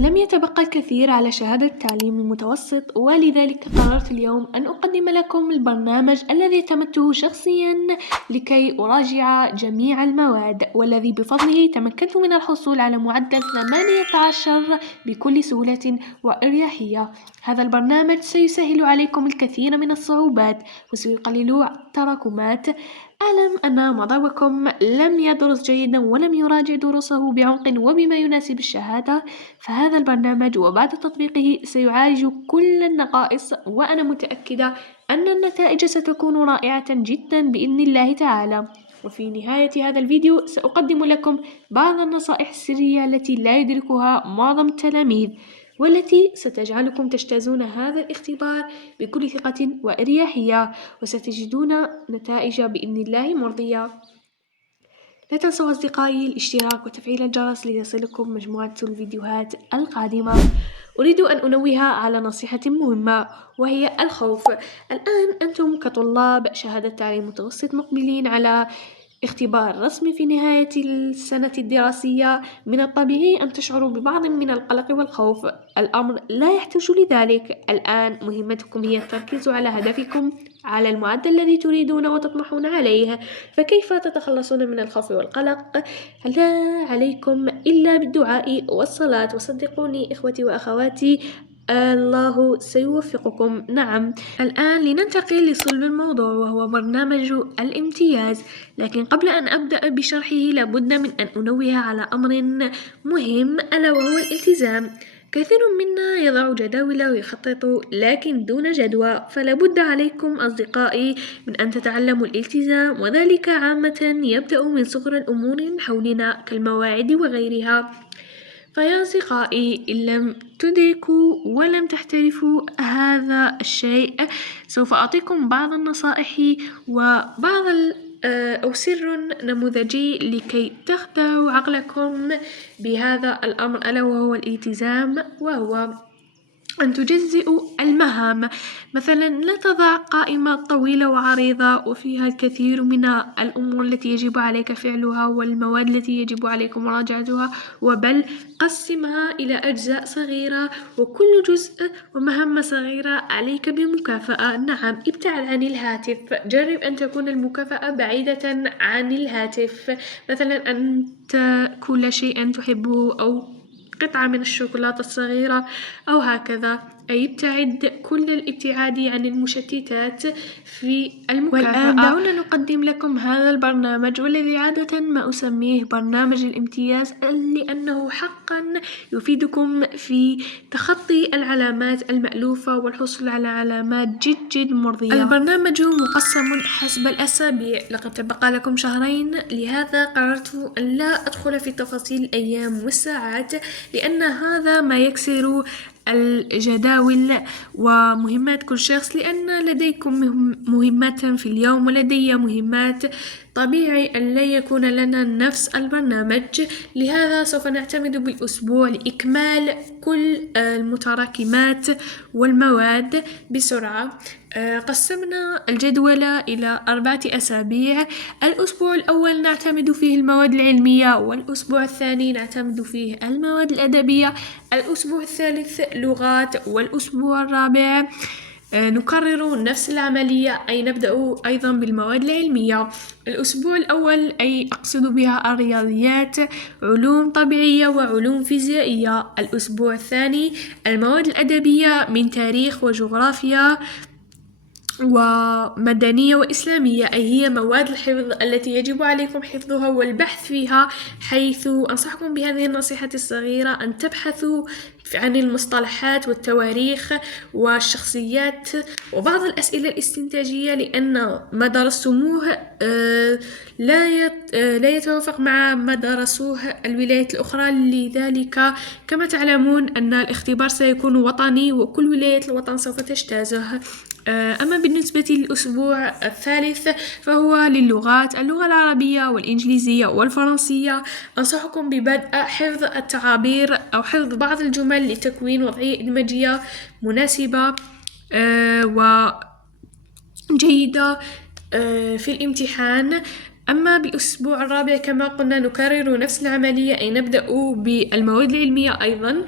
لم يتبقى الكثير على شهادة التعليم المتوسط، ولذلك قررت اليوم أن أقدم لكم البرنامج الذي اعتمدته شخصياً لكي أراجع جميع المواد، والذي بفضله تمكنت من الحصول على معدل 18 بكل سهولة وأريحية. هذا البرنامج سيسهل عليكم الكثير من الصعوبات وسيقلل التراكمات. أعلم أن معظمكم لم يدرس جيدا ولم يراجع دروسه بعمق وبما يناسب الشهادة، فهذا البرنامج وبعد تطبيقه سيعالج كل النقائص، وأنا متأكدة أن النتائج ستكون رائعة جدا بإذن الله تعالى. وفي نهاية هذا الفيديو سأقدم لكم بعض النصائح السرية التي لا يدركها معظم التلاميذ، والتي ستجعلكم تجتازون هذا الاختبار بكل ثقة وأريحية، وستجدون نتائج بإذن الله مرضية. لا تنسوا أصدقائي الاشتراك وتفعيل الجرس ليصلكم مجموعة الفيديوهات القادمة. أريد أن أنوه على نصيحة مهمة، وهي الخوف. الآن أنتم كطلاب شهادة تعليم متوسط مقبلين على اختبار رسمي في نهاية السنة الدراسية. من الطبيعي أن تشعروا ببعض من القلق والخوف. الأمر لا يحتاج لذلك. الآن مهمتكم هي التركيز على هدفكم، على المعدل الذي تريدون وتطمحون عليه. فكيف تتخلصون من الخوف والقلق؟ لا عليكم إلا بالدعاء والصلاة، وصدقوني إخوتي وأخواتي، الله سيوفقكم. نعم، الآن لننتقل لصلب الموضوع، وهو برنامج الامتياز. لكن قبل أن أبدأ بشرحه لابد من أن أنوه على أمر مهم، ألا وهو الالتزام. كثير منا يضع جداول ويخطط لكن دون جدوى، فلابد عليكم أصدقائي من أن تتعلموا الالتزام، وذلك عامة يبدأ من صغر الأمور حولنا كالمواعيد وغيرها. فيا أصدقائي، إن لم تدركوا ولم تحترفوا هذا الشيء، سوف أعطيكم بعض النصائح وبعض أو سر نموذجي لكي تخدعوا عقلكم بهذا الأمر، ألا وهو الالتزام، وهو أن تجزئوا المهام. مثلا لا تضع قائمة طويلة وعريضة وفيها الكثير من الأمور التي يجب عليك فعلها والمواد التي يجب عليكم مراجعتها، وبل قسمها إلى أجزاء صغيرة، وكل جزء ومهمة صغيرة عليك بمكافأة. نعم، ابتعد عن الهاتف. جرب أن تكون المكافأة بعيدة عن الهاتف، مثلا أن تأكل شيئا تحبه، أو قطعة من الشوكولاتة الصغيرة، أو هكذا. أي ابتعد كل الابتعاد عن المشتتات في المكافأة. والآن دعونا نقدم لكم هذا البرنامج، والذي عادة ما أسميه برنامج الامتياز، لأنه حقا يفيدكم في تخطي العلامات المألوفة والحصول على علامات جد مرضية. البرنامج مقسم حسب الأسابيع. لقد تبقى لكم شهرين، لهذا قررت أن لا أدخل في تفاصيل الأيام والساعات، لأن هذا ما يكسر الجداول ومهمات كل شخص، لأن لديكم مهمات في اليوم ولدي مهمات. طبيعي أن لا يكون لنا نفس البرنامج، لهذا سوف نعتمد بالأسبوع لإكمال كل المتراكمات والمواد بسرعة. قسمنا الجدول إلى 4 أسابيع. الأسبوع الأول نعتمد فيه المواد العلمية، والأسبوع الثاني نعتمد فيه المواد الأدبية، الأسبوع الثالث لغات، والأسبوع الرابع نكرر نفس العملية، أي نبدأ أيضا بالمواد العلمية. الأسبوع الأول أي أقصد بها الرياضيات، علوم طبيعية وعلوم فيزيائية. الأسبوع الثاني المواد الأدبية من تاريخ وجغرافيا ومدنية وإسلامية، أي هي مواد الحفظ التي يجب عليكم حفظها والبحث فيها، حيث أنصحكم بهذه النصيحة الصغيرة أن تبحثوا عن المصطلحات والتواريخ والشخصيات وبعض الأسئلة الاستنتاجية، لأن ما درستموه لا يتوافق مع ما درسوه الولايات الأخرى. لذلك كما تعلمون أن الاختبار سيكون وطني، وكل ولايات الوطن سوف تجتازه. أما بالنسبة للأسبوع الثالث فهو للغات، اللغة العربية والإنجليزية والفرنسية. أنصحكم ببدء حفظ التعابير أو حفظ بعض الجمل لتكوين وضعية إدماجية مناسبة وجيدة في الامتحان. أما بالأسبوع الرابع كما قلنا نكرر نفس العملية، أي نبدأ بالمواد العلمية أيضا،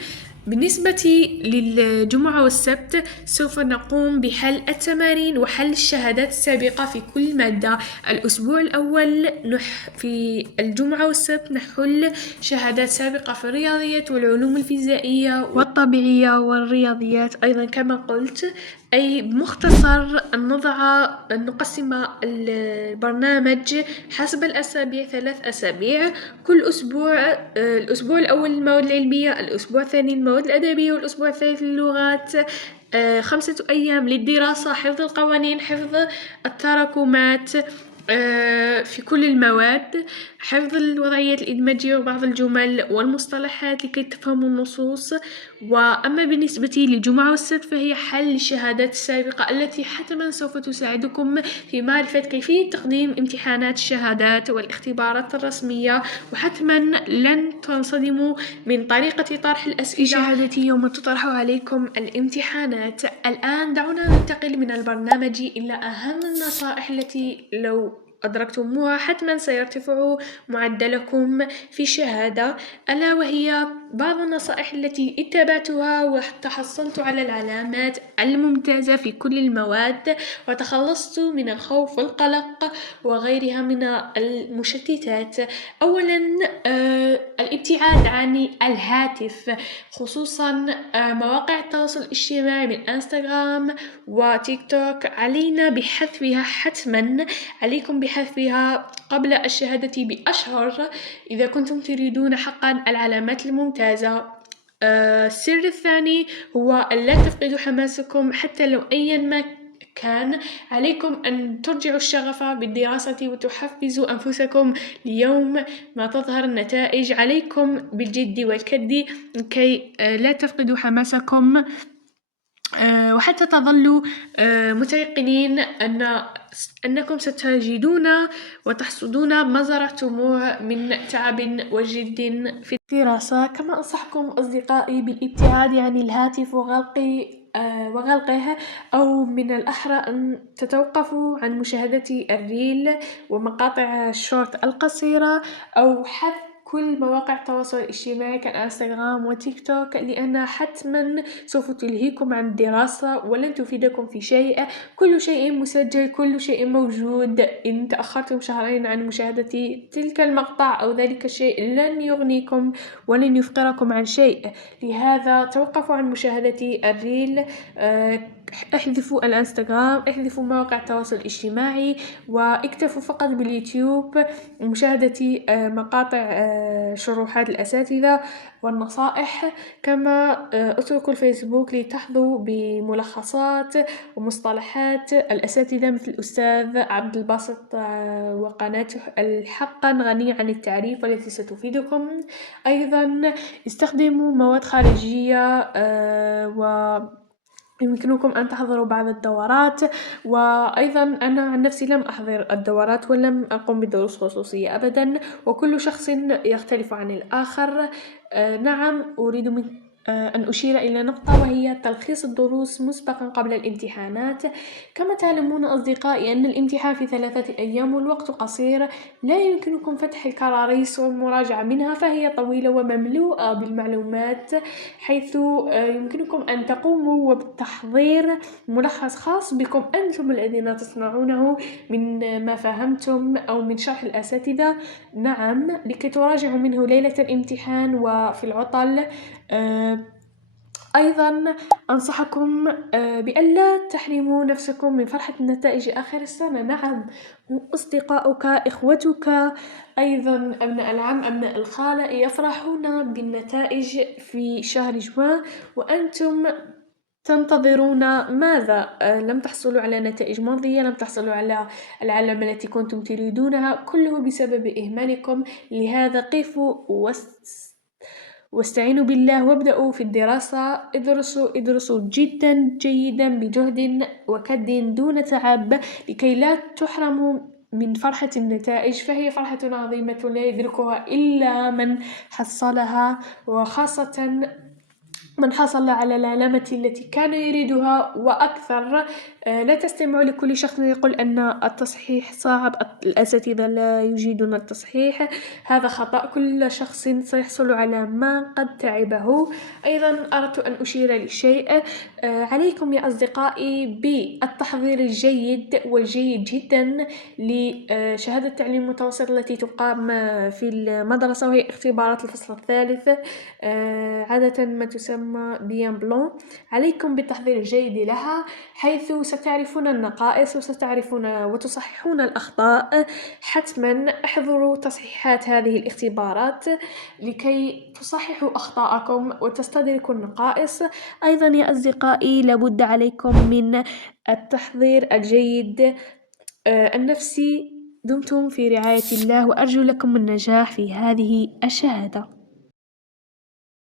بالنسبة للجمعة والسبت سوف نقوم بحل التمارين وحل الشهادات السابقة في كل مادة. الأسبوع الأول في الجمعة والسبت نحل شهادات سابقة في الرياضيات والعلوم الفيزيائية والطبيعية والرياضيات أيضا كما قلت. أي بمختصر نقسم البرنامج حسب الأسابيع 3 أسابيع. كل أسبوع الأسبوع الأول المواد العلمية، الأسبوع الثاني المواد الأدبية، والأسبوع الثالث اللغات. 5 أيام للدراسة، حفظ القوانين، حفظ التراكمات في كل المواد، حفظ الوضعيات الإدماجية وبعض الجمل والمصطلحات لكي تفهموا النصوص. وأما بالنسبة للجمعة والسبت فهي حل الشهادات السابقة التي حتما سوف تساعدكم في معرفة كيفية تقديم امتحانات الشهادات والاختبارات الرسمية، وحتما لن تنصدموا من طريقة طرح الأسئلة في شهادتي يوم تطرح عليكم الامتحانات. الآن دعونا ننتقل من البرنامج إلى أهم النصائح التي لو أدركتموها حتما سيرتفع معدلكم في الشهادة، ألا وهي بعض النصائح التي اتبعتها وتحصلت على العلامات الممتازة في كل المواد وتخلصت من الخوف والقلق وغيرها من المشتتات. أولا الابتعاد عن الهاتف، خصوصا مواقع التواصل الاجتماعي من انستغرام وتيك توك. علينا بحذفها حتما، عليكم بحذفها قبل الشهادة بأشهر إذا كنتم تريدون حقا العلامات الممتازة. السر الثاني هو أن لا تفقدوا حماسكم حتى لو أيا ما كان. عليكم أن ترجعوا الشغف بالدراسة وتحفزوا أنفسكم ليوم ما تظهر النتائج. عليكم بالجد والكد كي لا تفقدوا حماسكم وحتى تظلوا متيقنين أنكم ستجدون وتحصدون ما زرعتموه من تعب وجد في الدراسة. كما أنصحكم أصدقائي بالابتعاد عن الهاتف وغلقه، أو من الأحرى أن تتوقفوا عن مشاهدة الريل ومقاطع الشورت القصيرة، أو حذف كل مواقع التواصل الاجتماعي كالانستغرام وتيك توك، لأنها حتما سوف تلهيكم عن الدراسة ولن تفيدكم في شيء. كل شيء مسجل، كل شيء موجود. إن تأخرتم شهرين عن مشاهدة تلك المقطع أو ذلك الشيء لن يغنيكم ولن يفقركم عن شيء. لهذا توقفوا عن مشاهدة الريل، احذفوا الانستغرام، احذفوا مواقع التواصل الاجتماعي، واكتفوا فقط باليوتيوب ومشاهدة مقاطع شروحات الأساتذة والنصائح. كما اتركوا الفيسبوك لتحظوا بملخصات ومصطلحات الأساتذة مثل الأستاذ عبد الباسط وقناته الحقا غنية عن التعريف والتي ستفيدكم. أيضا استخدموا مواد خارجية يمكنكم أن تحضروا بعض الدورات. وأيضا أنا عن نفسي لم أحضر الدورات ولم أقوم بدروس خصوصية أبدا، وكل شخص يختلف عن الآخر. نعم، أريد أن أشير إلى نقطة، وهي تلخيص الدروس مسبقا قبل الامتحانات. كما تعلمون أصدقائي أن الامتحان في 3 أيام والوقت قصير، لا يمكنكم فتح الكراريس والمراجعة منها، فهي طويلة ومملوءة بالمعلومات، حيث يمكنكم أن تقوموا وبتحضير ملخص خاص بكم أنتم الذين تصنعونه من ما فهمتم أو من شرح الأساتذة. نعم، لكي تراجعوا منه ليلة الامتحان وفي العطل. أيضا أنصحكم بألا تحرموا نفسكم من فرحة النتائج آخر السنة. نعم، أصدقاؤك، إخوتك، أيضا أبناء العم، أبناء الخالة يفرحون بالنتائج في شهر جوان، وأنتم تنتظرون ماذا؟ لم تحصلوا على نتائج مرضية، لم تحصلوا على العلامة التي كنتم تريدونها، كله بسبب إهمالكم. لهذا قفوا واستعينوا بالله وابدأوا في الدراسة. ادرسوا جدا جيدا بجهد وكد دون تعب، لكي لا تحرموا من فرحة النتائج، فهي فرحة عظيمة لا يدركها إلا من حصلها، وخاصة من حصل على العلامة التي كان يريدها وأكثر. لا تستمعوا لكل شخص يقول أن التصحيح صعب، الأساتذة لا يجيدون التصحيح، هذا خطأ. كل شخص سيحصل على ما قد تعبه. أيضا أردت أن أشير لشيء، عليكم يا أصدقائي بالتحضير الجيد والجيد جدا لشهادة التعليم المتوسط التي تقام في المدرسة، وهي اختبارات الفصل الثالث، عادة ما تسمى بيان بلون. عليكم بالتحضير الجيد لها، حيث ستعرفون النقائص وستعرفون وتصححون الأخطاء. حتما احضروا تصحيحات هذه الاختبارات لكي تصححوا أخطاءكم وتستدركوا النقائص. أيضا يا أصدقائي لابد عليكم من التحضير الجيد النفسي. دمتم في رعاية الله، وأرجو لكم النجاح في هذه الشهادة.